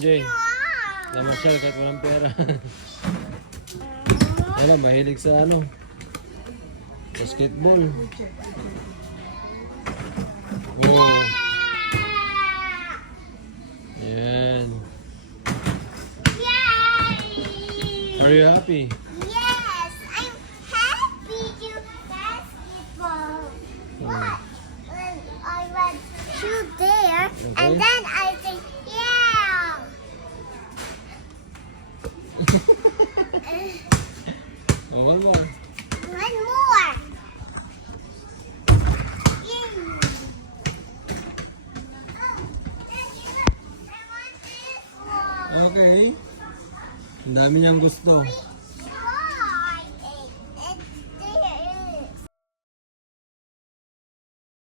MJ. Namasyal kahit walang pera. Ano, mahilig sa ano? Basketball. Oh. Yan. Are you happy? Yes, I'm happy to basketball. But when I went shoot there, and then I think, yeah. Oh, one more. One more. Yay. Oh, Daddy, look, I want this one. Okay. Ang dami niyang gusto.